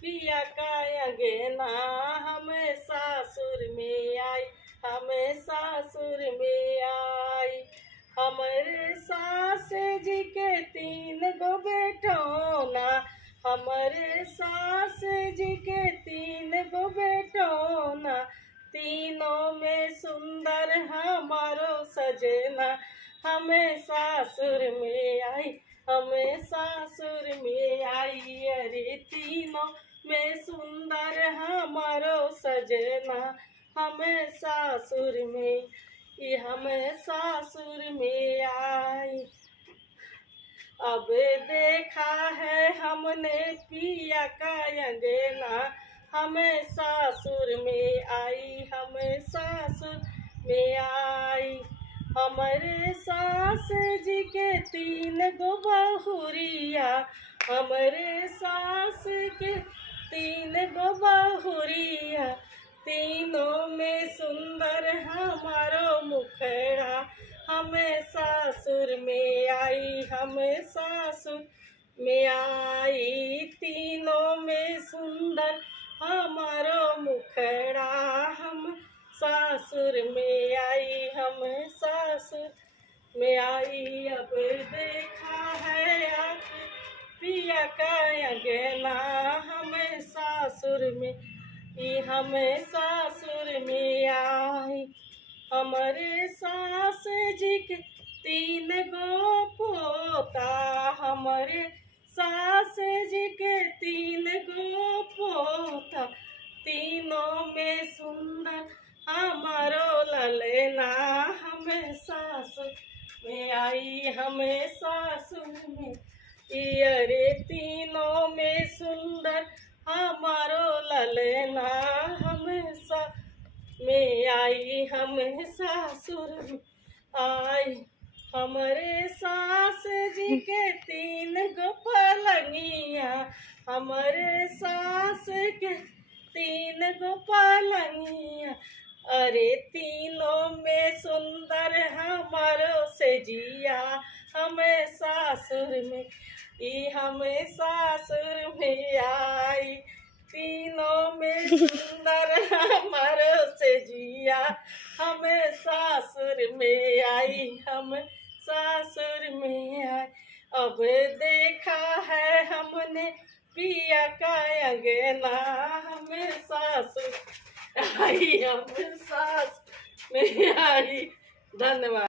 पिया का अंगना हमें सासुर में आई, हमें सासुर में आई। हमारे सास जी के 3 गो बेटोना, हमारे सास जी के 3 गो बेटोना, तीनों में सुंदर हमारो सजना, हमें सासुर में आई, हमें सासुर में आई। अरे तीनों में सुंदर हमारो सजना, हमें सासुर में, ये हमें सासुर में आई। अब देखा है हमने पिया का अंगना, हमें सासुर में आई, हमें सासुर में आई। हमारे सास जी के 3 गो बहुरिया, हमारे सास के 3 गो बहुरिया, तीनों में सुंदर हमारो मुखड़ा, हमें सासुर में आई, हमें सासुर में आई। तीनों में सुंदर हमारो मुखड़ा, हम सासुर में आई, हम सासुर में आई। अब देखा है आप पिया का अंगना, हमें सासुर में, ये हमें सासुर में आई। हमारे सास जी के 3 गो पोता, हमारे सास जी के 3 गो पोता, तीनों में सुंदर हमारो ललना, हमें सासुर में आई, हमें सासुर में। अरे तीनों में सुंदर हमारो ललना, हमें में आई, हमें सासुर में आई। हमारे सास जी के 3 गो पलंगिया, हमारे सास के 3 गो पलंगिया, अरे तीनों में सुंदर हमारो से जिया, हमें सासुर में, ये हमें सासुर में आई। तीनों में सुंदर हमारो से जिया, हमें सासुर में आई, हम सासुर में आई। अब देखा है हमने पिया का अंगना, हमें सासुर आई, हम सास में आई। धन्यवाद।